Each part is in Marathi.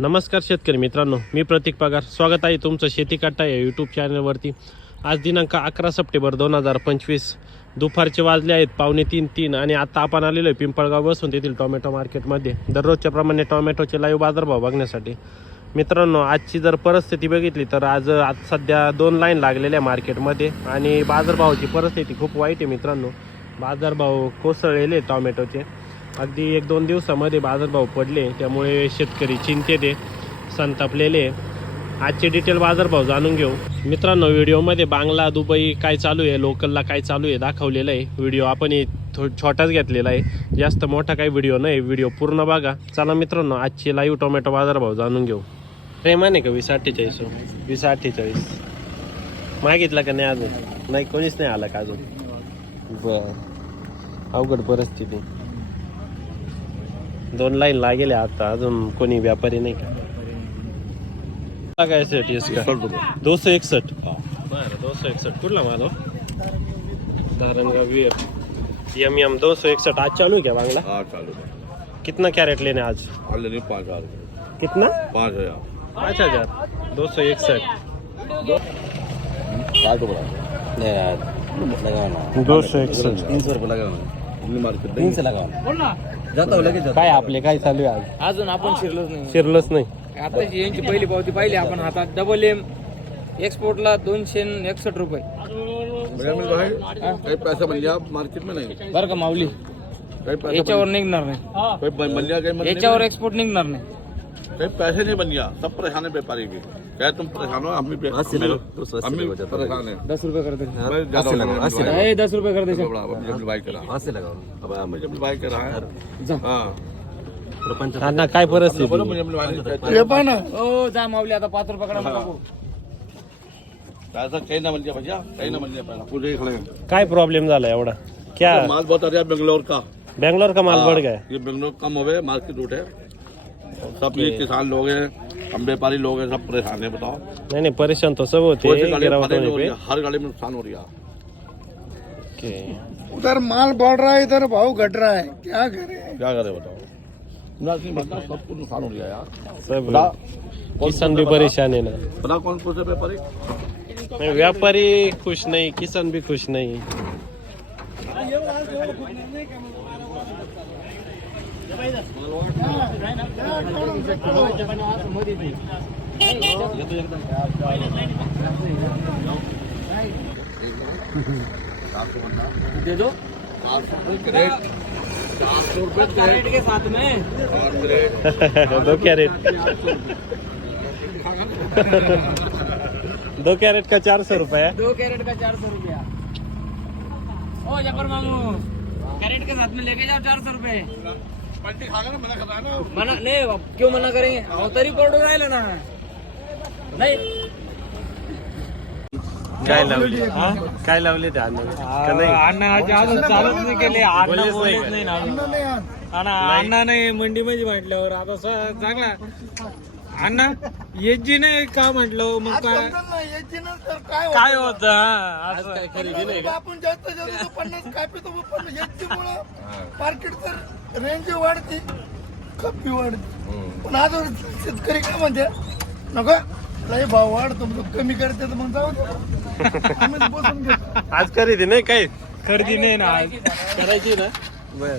नमस्कार शेतकरी मित्रांनो मी प्रतीक पगार. स्वागत आहे तुमचं शेती काटा या यूट्यूब चॅनलवरती आज दिनांक अकरा सप्टेंबर दोन हजार पंचवीस. दुपारचे वाजले आहेत पावणे तीन तीन आणि आता आपण आलेलो आहे पिंपळगाव बसून तेथील टोमॅटो मार्केटमध्ये. दररोजच्या प्रमाणे टोमॅटोचे लाईव्ह बाजारभाव बघण्यासाठी. मित्रांनो आजची जर परिस्थिती बघितली तर आज आज सध्या दोन लाईन लागलेल्या आहे मार्केटमध्ये आणि बाजारभावाची परिस्थिती खूप वाईट आहे मित्रांनो. बाजारभाव कोसळलेले टोमॅटोचे. अगदी एक दोन दिवसामध्ये बाजारभाव पडले त्यामुळे शेतकरी चिंतेत आहे संतापलेले आजचे डिटेल बाजारभाव जाणून घेऊ. मित्रांनो व्हिडिओमध्ये बांगला दुबई काय चालू आहे लोकलला काय चालू आहे दाखवलेलं आहे. व्हिडिओ आपण थो छोटाच घेतलेला आहे. जास्त मोठा काही व्हिडिओ नाही व्हिडिओ पूर्ण बघा. चला मित्रांनो आजचे लाईव्ह टोमॅटो बाजारभाव जाणून घेऊ. प्रेमाने का वीस अठ्ठेचाळीस हो? वीस अठ्ठेचाळीस. मागितला का नाही अजून? नाही कोणीच नाही आला का अजून? बर. अवघड परिस्थिती. दोन लाईन लागेल आता अजून कोणी व्यापारी नाही का? काय सेट इसका दो सौ इकसठ बरं कुठला माल धारणगाव वीर आज चालू क्या बांग्ला? हाँ चालू कितना कैरेट लेने आज? ऑलरेडी पाँच हज़ार. कितना? पाँच हज़ार. पाँच हज़ार. दो सौ इकसठ दो सौ इकसठ तीन सौ रुपये लगा मार्केट तीन से लगा जाता हो लगे काय आपले काय चालू आहे आज? अजून आपण शिरलोच नाही. शिरलंच नाही. आता यांची पहिली पावती पाहिली आपण हातात डबल एम एक्सपोर्टला दोनशे एकसष्ट रुपये. भैया मेरे भाई कहीं पैसा बन गया मार्केट में नहीं बरं का माऊली? कहीं पैसा याच्यावर बन- निघणार नाही. कहीं याच्यावर एक्सपोर्ट निघणार नाही। कहीं पैसे नहीं बन गया। सब परेशान है व्यापारी के। क्या तुम परेशान हो हम भी हम भी परेशान है। दस रुपये करते मैं ज़्यादा हो गया, मेरे भाई। ए, दस अब करा अब मैं जब भाई करा है। हाँ अण्णा काय परिस्थिती ओ जा माऊली आता पाच रुपये कडा पैसा कहीं ना बन गया भैया कहीं ना बन गया पैसा। पूरे खड़े काय प्रॉब्लेम झाला एवढा? क्या? माल बहुत आ रहा है बेंगलोर का। बेंगलोर का माल बढ़ गया ये बेंगलोर कम हो गए मार्केट रूट है। सब ये किसान लोग हैं हम व्यापारी लोग हैं सब परेशान है बताओ। नहीं नहीं परेशान तो सब होते हैं है हर गाड़ी में नुकसान हो रही है। उधर माल बढ़ रहा है इधर भाव घट रहा है क्या करे? क्या करें बताओ। बनता सबको नुकसान हो रहा है यार। सब किसान भी परेशान है ना। बता कौन कौन से व्यापारी? व्यापारी खुश नहीं किसान भी खुश नहीं। दे दो चार सौ रुपये रेट? के साथ में दो कैरेट दो कैरेट का चार सौ रुपये दो कैरेट का चार सौ रुपया। ओ ज़फ़र मामू, कैरेट के साथ में लेके जाओ चार सौ रुपये पलटी खा कर मना कर रहा है ना। मना नहीं क्यों मना करेंगे? अहो तरी पडून राहिलं ना नाही। काय लावले? काय लावले ते अण्णा? का नाही? अण्णा अजून चालूच नाही केले अण्णा बोललेच नाही ना अजून. अण्णा अण्णा नाही मंडी मध्ये म्हटल्यावर. आता स- चांगला. अण्णा जी नाही का म्हटलं? मग काय? याची नंतर काय होतं? काय होत? खरेदी नाही आपण जास्त जास्त पन्नास काय पितो पण याची मुळे मार्केट तर रेंज वाढते कपी वाढते. पण आज शेतकरी काय म्हणते नको लय भाव वाढतो मग कमी करते तर मग जाऊ दे. आम्ही बसून घेतो. आज खरेदी नाही काय खरेदी नाही ना आज. करायची ना? बर.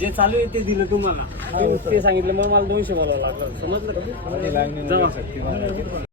जे चालू आहे ते दिलं तुम्हाला. ते सांगितलं मग मला दोनशे बोलावं लागलं. समजलं का.